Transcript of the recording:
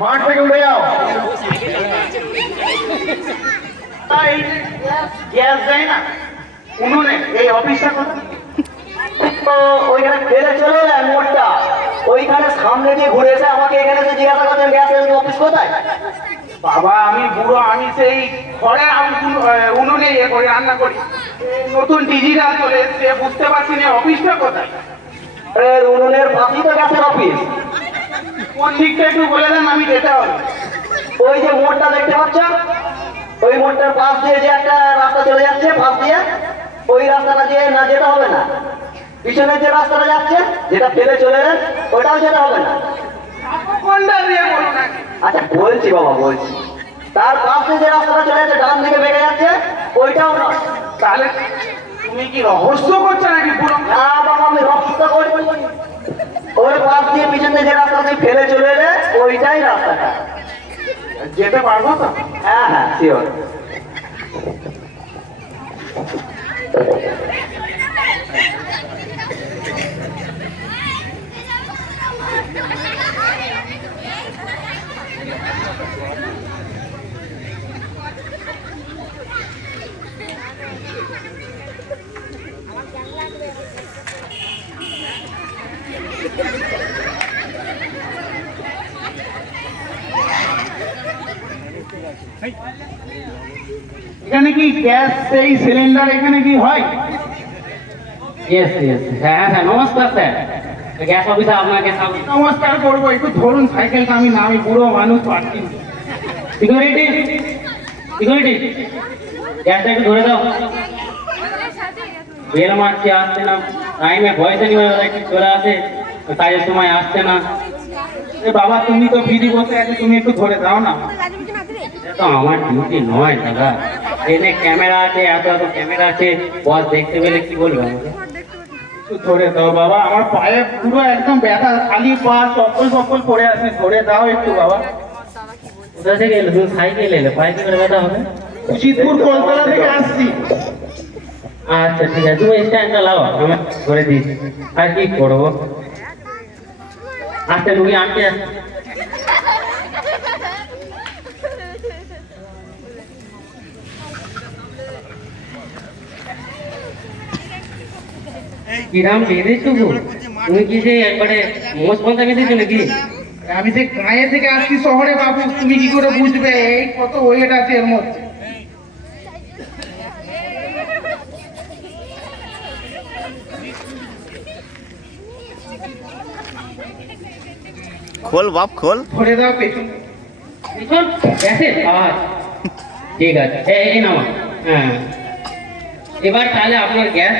মাঠ থেকে উঠে যাও। তাই গ্যাস দেয় না উনুনে, এই অফিসটা কোথায়? তো ওইখানে ফেলে চলে এলেন মোড়টা, ওইখানে সামনে দিয়ে ঘুরে এসে আমাকে এখানে যে জিজ্ঞাসা করছেন গ্যাস অফিস কোথায়। বাবা আমি বুড়ো, আমি সেই ঘরে উনুনে ইয়ে করি, রান্না করি। নতুন ডিজিটাল চলে এসছে, বুঝতে পারছি না অফিসটা কোথায়। উনুনের পাশেই তো গ্যাসের অফিস। কোন দিকটা একটু বলে দেন, আমি যেতে হবে। ওই যে মোড়টা দেখতে পাচ্ছ, ওই মোড়টার পাশ দিয়ে যে একটা রাস্তা চলে যাচ্ছে, পাশ দিয়ে ওই রাস্তাটা দিয়ে না যেতে হবে না, পিছনে যে রাস্তাটা যাচ্ছে যেটা ফেলে চলে এলেন ওটাও যেতে হবে না। কোনটা দিয়ে বলুন আগে। আচ্ছা বলছি বাবা বলছি, তার পাশে যে রাস্তাটা চলে যাচ্ছে ডান দিকে বেঁকে যাচ্ছে ওইটাও না। তাহলে তুমি কি রহস্য করছো নাকি পুরো? না বাবা আমি রক্ত করি, ওই পাশ দিয়ে পিছনে যে রাস্তা দিয়ে ফেলে চলে এলে ওইটাই রাস্তাটা। যেতে পারবো তো? হ্যাঁ হ্যাঁ শিওর। এখানে কি গ্যাস সেই সিলিন্ডার এখানে কি হয়? ইয়েস ইয়েস, হ্যাঁ হ্যাঁ নমস্কার স্যার, গ্যাস অফিসে আপনাকে নমস্কার করবো, একটু ধরুন সাইকেলটা, আমি না, আমি বুড়ো মানুষ পারছি না। সিকিউরিটি সিকিউরিটি, গ্যাসটা একটু ধরে দাও। বেল মারছে, আসছে না, টাইমে পয়সা নিয়ে একটু চলে আসে, কাজের সময় আসছে না। এ বাবা তুমি তো ফ্রি বসে আছো, তুমি একটু ধরে দাও না। এটা তো আমার ডিউটি নয় দাদা, ট্রেনে ক্যামেরা আছে, এত এত ক্যামেরা আছে, বস দেখতে পেলে কি বলবে আমাকে? একটু ধরে দাও বাবা, আমার পায়ে পুরো একদম ব্যথা, খালি পা চপ্পল চপ্পল পড়ে আছে, ধরে দাও একটু বাবা। কোথা থেকে এলো? তুমি সাইকেল এলে, পায়ে কি করে ব্যথা হবে? শীতপুর কলকাতা থেকে আসছি। আচ্ছা ঠিক আছে, তুমি স্ট্যান্ডটা লাও, আমি ধরে দিচ্ছি। আর কি করবো, আস্তে রুগী আনতে কিরাম বেঁধেছো গো? তুমি কি সেই একবারে মোষ পন্থা বেঁধেছো নাকি? আমি যে গাঁয়ে থেকে আসছি শহরে বাবু, তুমি কি করে বুঝবে? এই কত ওয়েট আছে এর মধ্যে। খোল বাপ খোল। ধরে দাও পেছন। পিছন গেছে? আচ্ছা ঠিক আছে, এই নামা। হ্যাঁ, এবার তাহলে আপনার গ্যাস